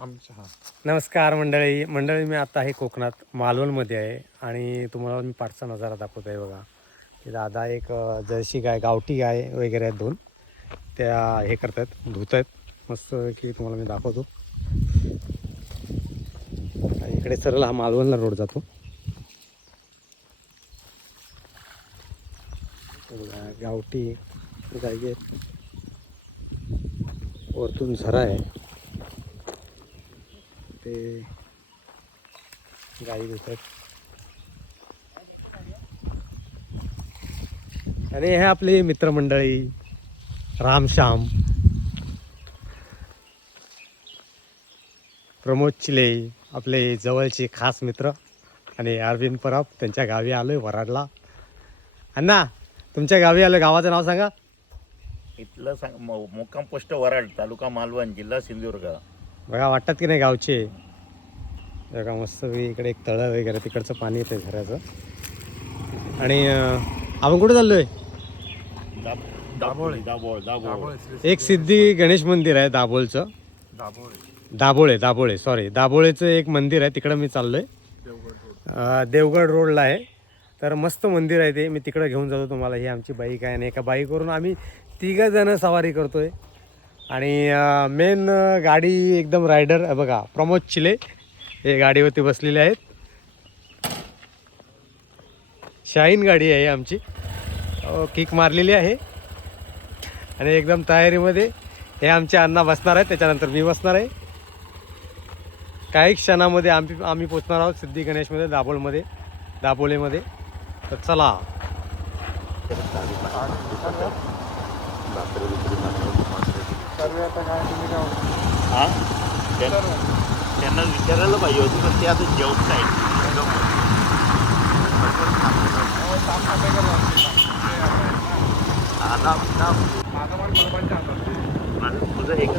आमच्या हा. नमस्कार मंडळी. मंडळी मी आता आहे कोकणात मालवणमध्ये आहे आणि तुम्हाला मी पाठचा नजारा दाखवत आहे बघा. की दादा एक जर्सी गाय गावठी गाय वगैरे आहेत दोन. त्या हे करतात धुत आहेत मस्त की तुम्हाला मी दाखवतो. इकडे सरळ हा मालवणला रोड जातो. गावठी गाई आहेत. वरतून झरा आहे. ते गाई भेटत आणि हे आपले मित्रमंडळी रामश्याम प्रमोद चिले आपले जवळचे खास मित्र आणि अरविंद परब त्यांच्या गावी आलोय वराडला. अण्णा तुमच्या गावी आलोय गावाचं नाव सांगा. इथलं सांग मो- मुक्काम पोस्ट वराड तालुका मालवण जिल्हा सिंधुदुर्ग. बघा वाटतात की नाही गावचे? बघा मस्त इकडे एक तळं वगैरे तिकडचं पाणी येतं झऱ्याचं आणि आपण कुठे चाललोय? दाब- दाबोळे दाबोळ दाबोळ एक सिद्धी गणेश मंदिर आहे दाभोळचं. दाभोळे. दाभोळे दाभोळे सॉरी दाभोळेचं एक मंदिर आहे तिकडं मी चाललोय. देवगड रोड अं, देवगड रोडला आहे. तर मस्त मंदिर आहे ते. मी तिकडं घेऊन जातो तुम्हाला. ही आमची बाईक आहे आणि एका बाईकवरून आम्ही तिघं जण सवारी करतोय. आणि मेन गाडी एकदम रायडर बघा प्रमोद चिले हे गाडीवरती बसलेले आहेत. शाईन गाडी आहे आमची. किक मारलेली आहे. आणि एकदम तयारीमध्ये हे आमचे अण्णा बसणार आहेत त्याच्यानंतर मी बसणार आहे. काही क्षणामध्ये आम्ही आम्ही पोचणार आहोत सिद्धी गणेशमध्ये दाभोळमध्ये दाभोळेमध्ये तर चला. हां आता काय तुम्ही हा? त्यां- त्यांना विचारायला पाहिजे होती पण ते आता जेवत नाही. आता आता माझा पण बरोबरच्या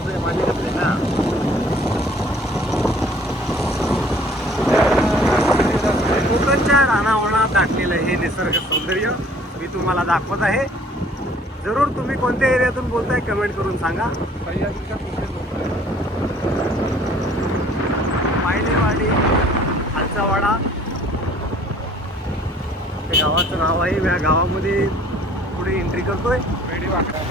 आहे. माझे कसं आहे ना कोकणच्या रानावळात दाटलेलं हे निसर्ग सौंदर्य मी तुम्हाला दाखवत आहे. जरूर तुम्ही कोणत्या एरियातून बोलताय कमेंट करून सांगा. पायलेवाडी खालचा वाडा ते गावाचं नाव आहे या गावामध्ये पुढे एंट्री करतोय पेढी वाकड्या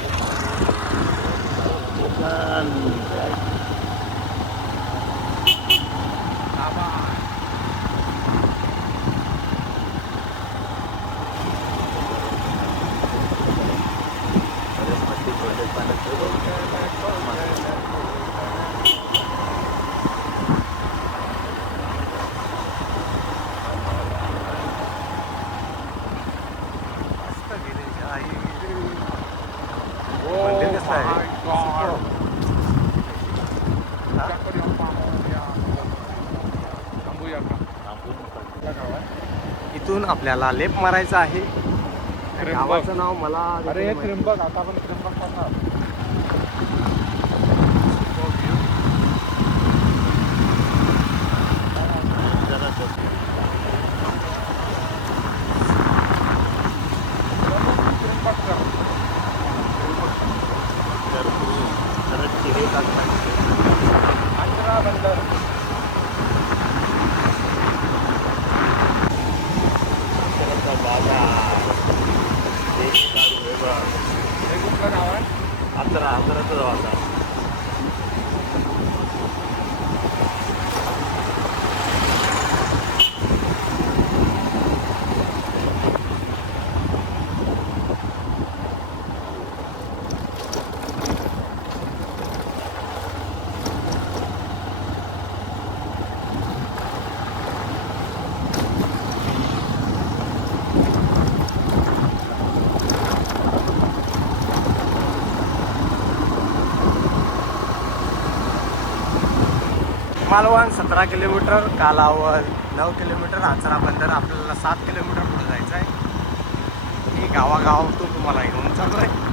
आबा. मस्त गिरीश आहे. Oh मंदिर कसं आहे? my God. हा? त्याकडे येऊन पाहूया. थांबूया का? कुठलं गाव आहे? इथून आपल्याला लेप मारायचा आहे. गावाचं नाव मला अरे त्र्यंबक. आता आपण त्र्यंबक पाहणार. त्र्यंबक कर. आंध्रा बंदर हे कुठलं नाव आहे अकरा अकराचा दवाखा मालवण सतरा किलोमीटर कालावल नऊ किलोमीटर आचरा बंदर आपल्याला सात किलोमीटर पुढे जायचं आहे हे गावागाव तो तुम्हाला घेऊन चालू आहे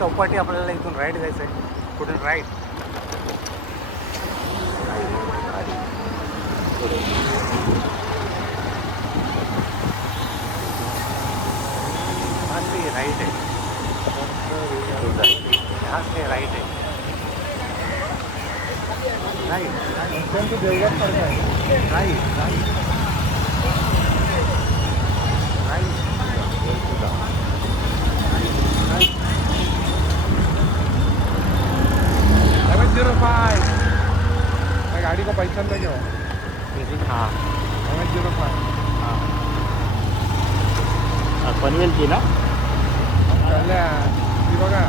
चौपाटी आपल्याला इथून राईट जायचं आहे कुठे राईट हा ते राईट आहे. हा ते राईट आहे. राईट त्यांचं देवघर सारखं आहे right right seven zero five मैं गाड़ी को पैसा दे गया हां. सेवन झिरो फाय पनवेलची ना? चालल्या. ती बघा.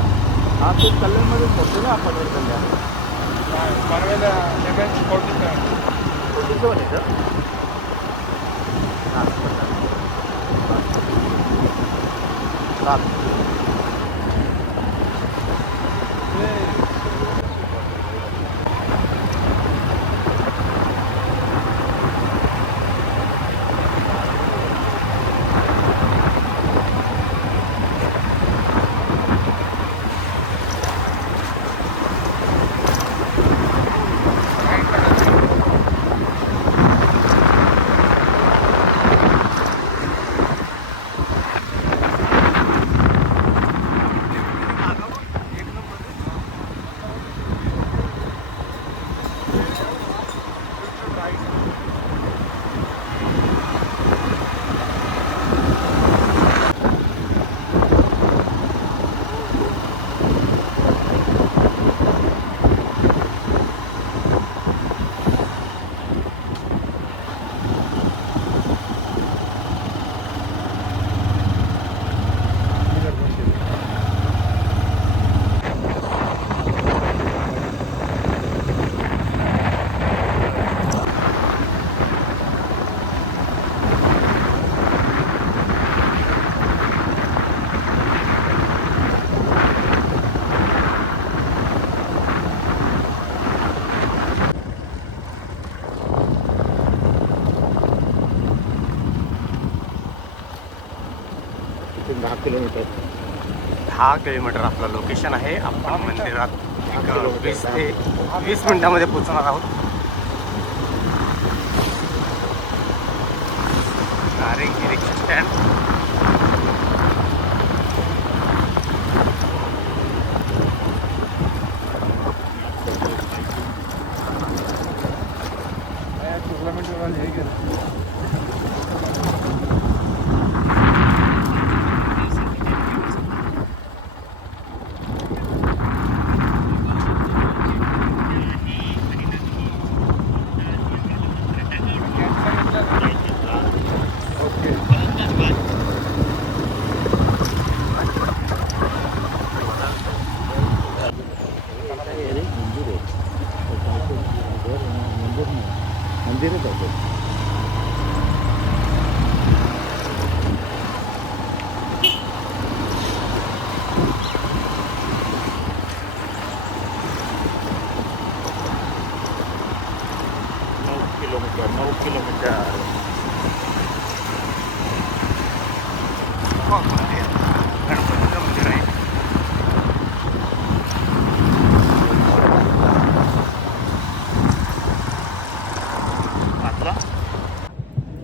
हा ते कल्याणमध्ये होतो ना Panvel Kalyan Panvel H forty seven कुठे म्हणायचं सात इथून दहा किलोमीटर. दहा किलोमीटर आपलं लोकेशन आहे. आपण मंदिरात एक वीस ते वीस मिनिटामध्ये पोहोचणार आहोत. नारिंगी रिक्षा स्टँड टुर्नामेंट हे गेलं ओके मंदिर आहे मंदिर नाही मंदिरच आहे ते. नऊ किलोमीटर नऊ किलोमीटर हो,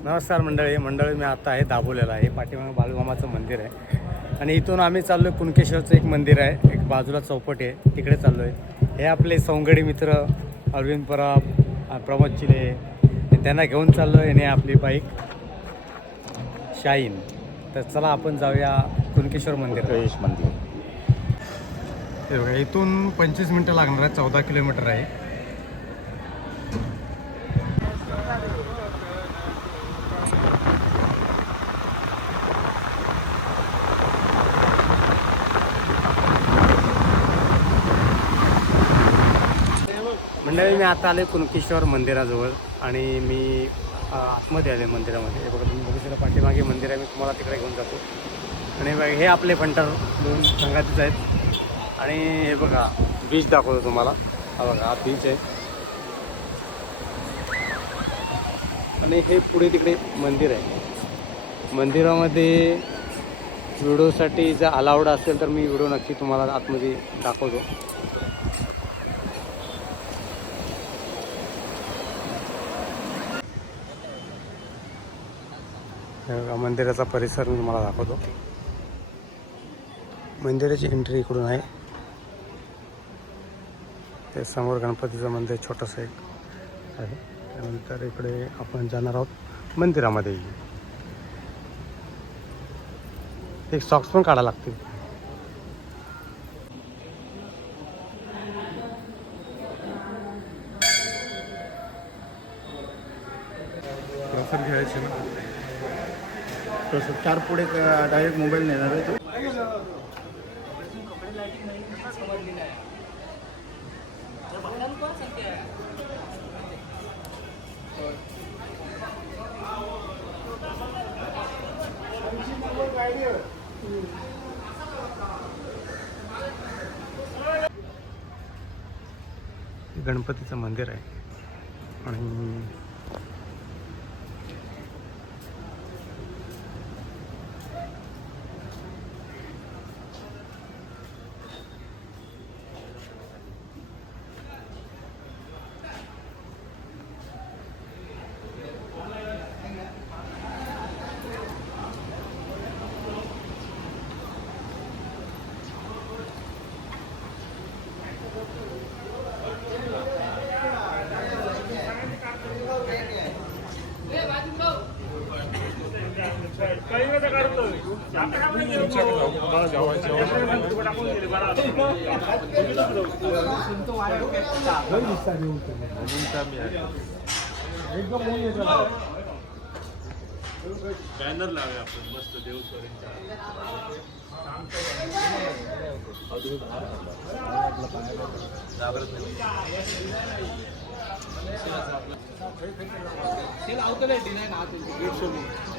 नमस्कार मंडळी मंडळी मी आता आहे दाबोलेला आहे पाठीमागे बाळूमामाचं मंदिर आहे. आणि इथून आम्ही चाललो आहे कुणकेश्वरचं एक मंदिर आहे एक बाजूला चौपट आहे तिकडे चाललो आहे हे आपले सौंगडी मित्र अरविंद पराब प्रमोद चिले त्यांना घेऊन चाललो आहे आपली बाईक. शाईन तर चला आपण जाऊया कुणकेश्वर मंदिर गणेश मंदिर. हे बघा इथून पंचवीस मिनटं लागणार आहे चौदा किलोमीटर आहे मंडळी मी आता आले कुणकेश्वर मंदिराजवळ आणि मी आतमध्ये आले मंदिरामध्ये. हे बघा तुम्ही बघू शकता पाठीमागे मंदिर आहे मी तुम्हाला तिकडे घेऊन जातो. आणि बघा, हे आपले फंटर दोन संघातीच आहेत. आणि हे बघा बीच दाखवतो तुम्हाला. हा बघा हा बीच आहे. आणि हे पुढे तिकडे मंदिर आहे. मंदिरामध्ये व्हिडिओसाठी जर अलाउड असेल तर मी व्हिडिओ नक्की तुम्हाला आतमध्ये दाखवतो. मंदिराचा परिसर मी तुम्हाला दाखवतो. मंदिराची एंट्री इकडून आहे. ते समोर गणपतीचं मंदिर छोटंसं एक आहे. त्यानंतर इकडे आपण जाणार आहोत मंदिरामध्ये. एक सॉक्स पण काढायला लागतील. घ्यायचे ना. तसं चार पुढे डायरेक्ट मोबाईल नेणार आहे तो. गणपतीचं मंदिर आहे. आणि बॅनर लावूया आपण मस्त देवस्वरींचा मारतील